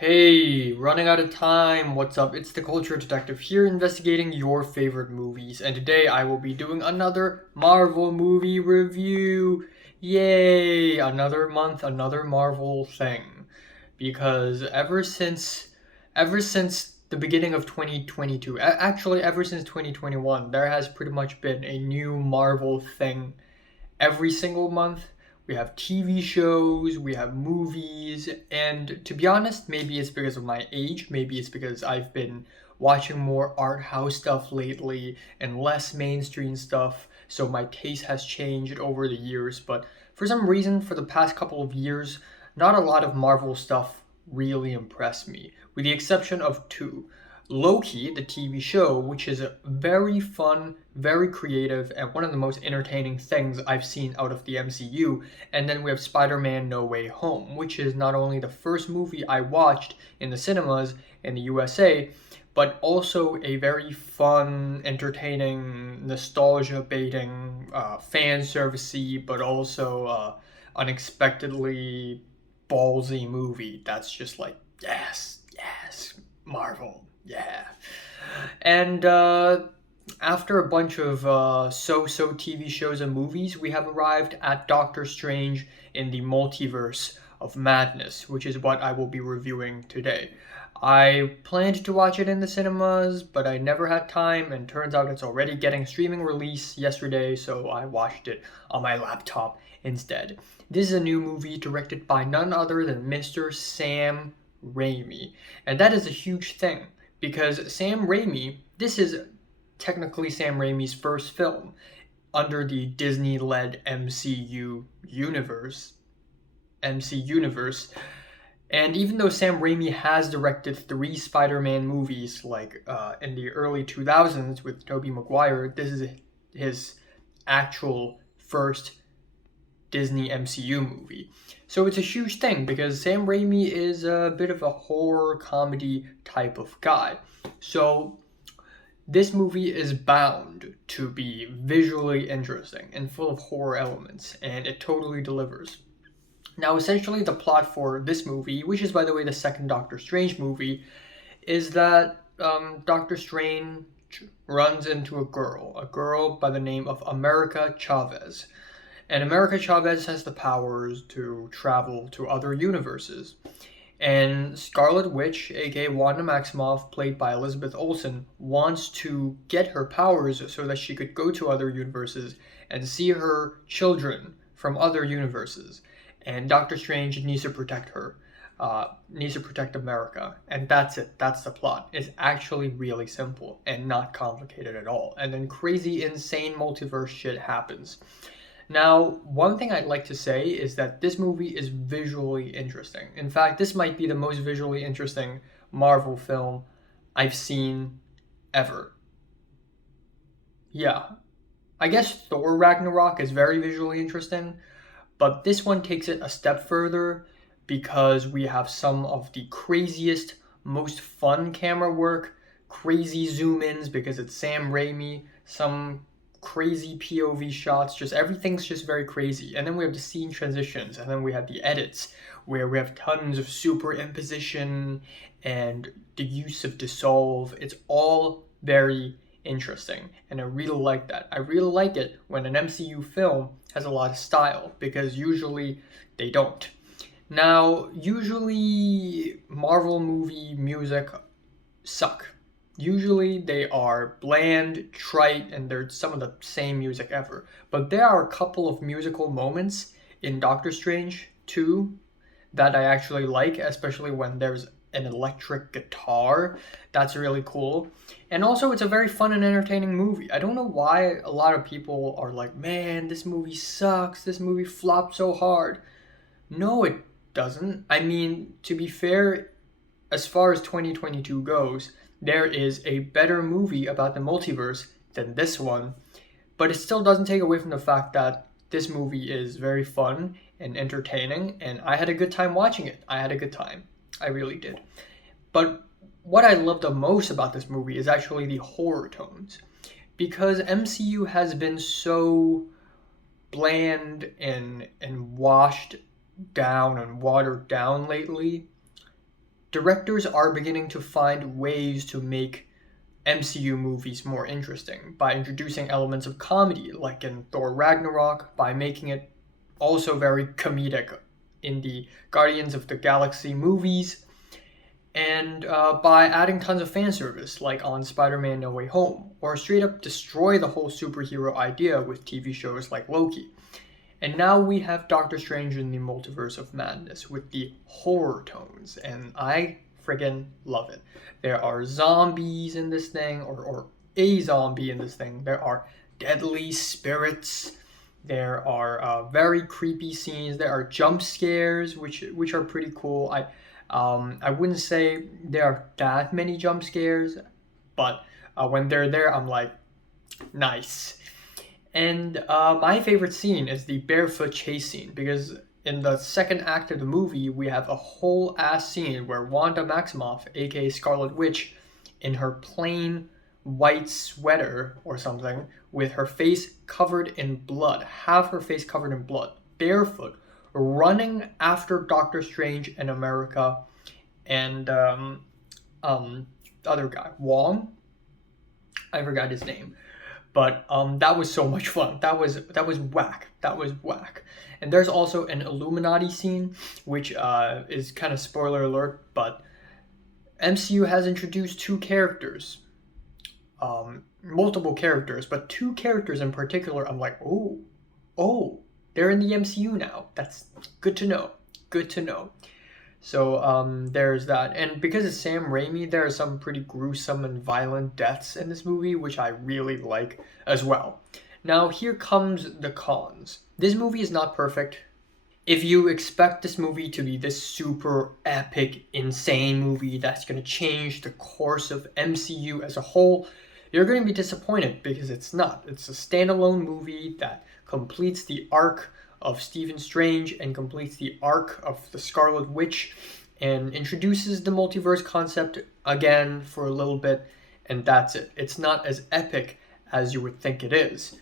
Hey, running out of time. What's up? It's the Culture Detective here investigating your favorite movies, and today I will be doing another Marvel movie review. Yay! Another month, another Marvel thing. Because ever since the beginning of 2022, actually ever since 2021, there has pretty much been a new Marvel thing every single month. We have TV shows, we have movies, and to be honest, maybe it's because of my age, maybe it's because I've been watching more art house stuff lately and less mainstream stuff, so my taste has changed over the years. But for some reason, for the past couple of years, not a lot of Marvel stuff really impressed me, with the exception of two. Loki, the TV show, which is a very fun, very creative, and one of the most entertaining things I've seen out of the MCU. And then we have Spider-Man No Way Home, which is not only the first movie I watched in the cinemas in the USA, but also a very fun, entertaining, nostalgia-baiting, fan servicey, but also unexpectedly ballsy movie that's just like, yes, yes, Marvel, yeah. And after a bunch of so-so TV shows and movies, we have arrived at Doctor Strange in the Multiverse of Madness, which is what I will be reviewing today. I planned to watch it in the cinemas, but I never had time, and turns out it's already getting streaming release yesterday, so I watched it on my laptop instead. This is a new movie directed by none other than Mr. Sam Raimi, and that is a huge thing because Sam Raimi, this is technically Sam Raimi's first film under the Disney-led MC Universe. And even though Sam Raimi has directed three Spider-Man movies, like in the early 2000s with Tobey Maguire, this is his actual first Disney MCU movie. So it's a huge thing because Sam Raimi is a bit of a horror comedy type of guy. So this movie is bound to be visually interesting and full of horror elements, and it totally delivers. Now, essentially, the plot for this movie, which is, by the way, the second Doctor Strange movie, is that Doctor Strange runs into a girl by the name of America Chavez. And America Chavez has the powers to travel to other universes. And Scarlet Witch, aka Wanda Maximoff, played by Elizabeth Olsen, wants to get her powers so that she could go to other universes and see her children from other universes. And Doctor Strange needs to protect her, needs to protect America. And that's it. That's the plot. It's actually really simple and not complicated at all. And then crazy, insane multiverse shit happens. Now, one thing I'd like to say is that this movie is visually interesting. In fact, this might be the most visually interesting Marvel film I've seen ever. Yeah, I guess Thor Ragnarok is very visually interesting, but this one takes it a step further because we have some of the craziest, most fun camera work, crazy zoom ins because it's Sam Raimi, some crazy POV shots, just everything's just very crazy. And then we have the scene transitions, and then we have the edits where we have tons of superimposition and the use of dissolve. It's all very interesting, and I really like that. I really like it when an MCU film has a lot of style because usually they don't. Now, usually Marvel movie music suck. Usually they are bland, trite, and they're some of the same music ever. But there are a couple of musical moments in Doctor Strange 2 that I actually like, especially when there's an electric guitar. That's really cool. And also, it's a very fun and entertaining movie. I don't know why a lot of people are like, man, this movie sucks. This movie flopped so hard. No, it doesn't. I mean, to be fair, as far as 2022 goes, there is a better movie about the multiverse than this one, but it still doesn't take away from the fact that this movie is very fun and entertaining, and I had a good time watching it. I had a good time. I really did. But what I love the most about this movie is actually the horror tones, because MCU has been so bland and washed down and watered down lately. Directors are beginning to find ways to make MCU movies more interesting by introducing elements of comedy, like in Thor Ragnarok, by making it also very comedic in the Guardians of the Galaxy movies, and by adding tons of fan service, like on Spider-Man No Way Home, or straight up destroy the whole superhero idea with TV shows like Loki. And now we have Doctor Strange in the Multiverse of Madness with the horror tones, and I friggin' love it. There are zombies in this thing, or a zombie in this thing. There are deadly spirits. There are very creepy scenes. There are jump scares, which are pretty cool. I wouldn't say there are that many jump scares, but when they're there, I'm like, nice. And my favorite scene is the Barefoot chase scene, because in the second act of the movie, we have a whole ass scene where Wanda Maximoff, aka Scarlet Witch, in her plain white sweater or something, with her face covered in blood, half her face covered in blood, barefoot, running after Doctor Strange and America and other guy, Wong. I forgot his name. But that was so much fun. That was whack. That was whack. And there's also an Illuminati scene, which is kind of spoiler alert, but MCU has introduced two characters, multiple characters, but two characters in particular. I'm like, oh, they're in the MCU now. That's good to know. Good to know. So there's that. And because it's Sam Raimi, there are some pretty gruesome and violent deaths in this movie, which I really like as well. Now, here comes the cons. This movie is not perfect. If you expect this movie to be this super epic, insane movie that's going to change the course of MCU as a whole, you're going to be disappointed because it's not. It's a standalone movie that completes the arc of Stephen Strange and completes the arc of the Scarlet Witch and introduces the multiverse concept again for a little bit, and that's it. It's not as epic as you would think it is.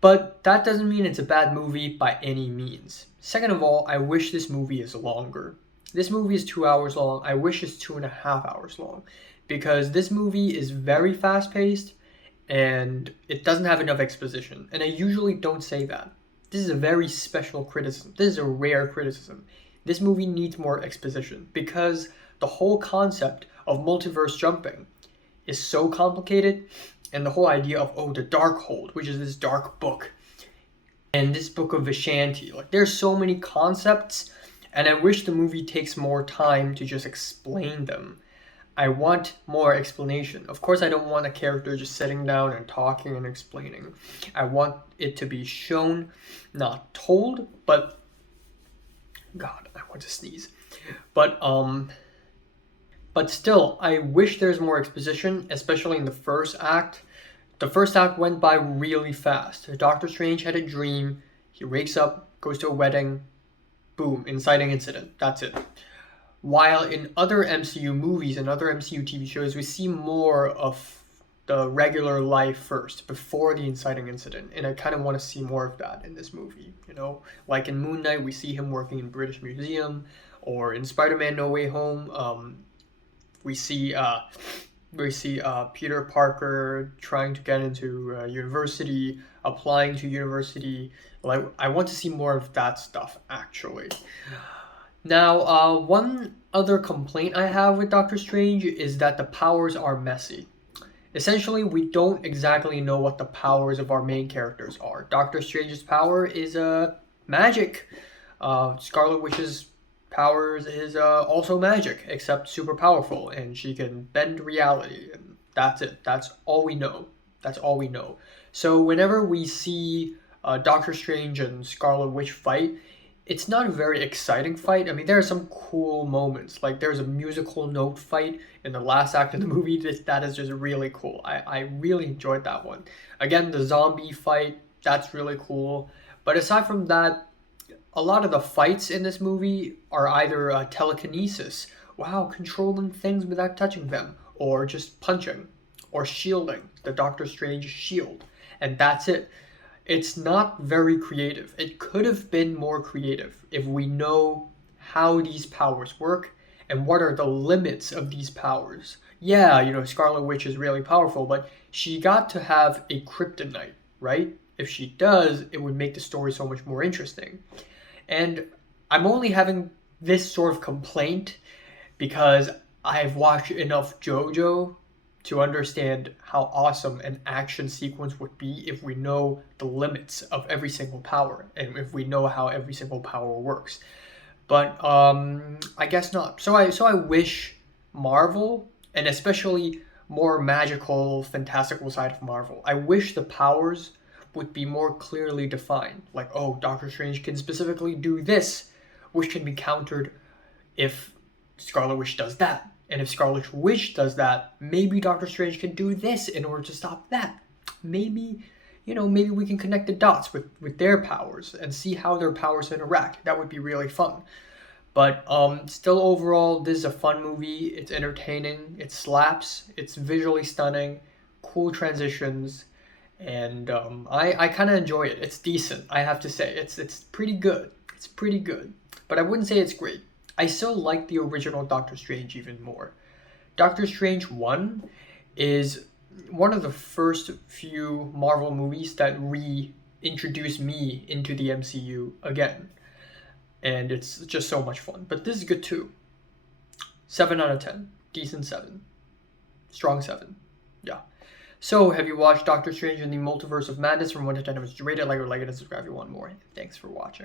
But that doesn't mean it's a bad movie by any means. Second of all, I wish this movie is longer. This movie is 2 hours long. I wish it's 2.5 hours long, because this movie is very fast-paced and it doesn't have enough exposition. And I usually don't say that. This is a very special criticism. This is a rare criticism. This movie needs more exposition because the whole concept of multiverse jumping is so complicated, and the whole idea of, the Darkhold, which is this dark book, and this book of Vishanti. Like, there's so many concepts, and I wish the movie takes more time to just explain them. I want more explanation. Of course, I don't want a character just sitting down and talking and explaining. I want it to be shown, not told, but God, I want to sneeze. But still, I wish there's more exposition, especially in the first act. The first act went by really fast. Doctor Strange had a dream. He wakes up, goes to a wedding, boom, inciting incident. That's it. While in other MCU movies and other MCU TV shows, we see more of the regular life first, before the inciting incident. And I kind of want to see more of that in this movie, Like in Moon Knight, we see him working in British Museum, or in Spider-Man No Way Home, we see Peter Parker trying to get into university, applying to university. Like, I want to see more of that stuff, actually. Now, one other complaint I have with Doctor Strange is that the powers are messy. Essentially, we don't exactly know what the powers of our main characters are. Doctor Strange's power is magic. Scarlet Witch's powers is also magic, except super powerful, and she can bend reality, and that's it. That's all we know. That's all we know. So whenever we see Doctor Strange and Scarlet Witch fight, it's not a very exciting fight. I mean, there are some cool moments. Like, there's a musical note fight in the last act of the movie. That is just really cool. I really enjoyed that one. Again, the zombie fight, that's really cool. But aside from that, a lot of the fights in this movie are either telekinesis, wow, controlling things without touching them, or just punching, or shielding, the Doctor Strange shield. And that's it. It's not very creative. It could have been more creative if we know how these powers work and what are the limits of these powers. Yeah, Scarlet Witch is really powerful, but she got to have a kryptonite, right? If she does, it would make the story so much more interesting. And I'm only having this sort of complaint because I've watched enough JoJo to understand how awesome an action sequence would be if we know the limits of every single power and if we know how every single power works. But I guess not. So I wish Marvel, and especially more magical, fantastical side of Marvel, I wish the powers would be more clearly defined. Like, oh, Doctor Strange can specifically do this, which can be countered if Scarlet Witch does that. And if Scarlet Witch does that, maybe Doctor Strange can do this in order to stop that. Maybe, maybe we can connect the dots with their powers and see how their powers interact. That would be really fun. But still overall, this is a fun movie. It's entertaining. It slaps. It's visually stunning. Cool transitions. And I kind of enjoy it. It's decent, I have to say. It's pretty good. It's pretty good. But I wouldn't say it's great. I still like the original Doctor Strange even more. Doctor Strange 1 is one of the first few Marvel movies that reintroduced me into the MCU again. And it's just so much fun. But this is good too. 7 out of 10. Decent 7. Strong 7. Yeah. So, have you watched Doctor Strange in the Multiverse of Madness from 1 to 10? If it's rated, like, or like it, and subscribe if you want more. Thanks for watching.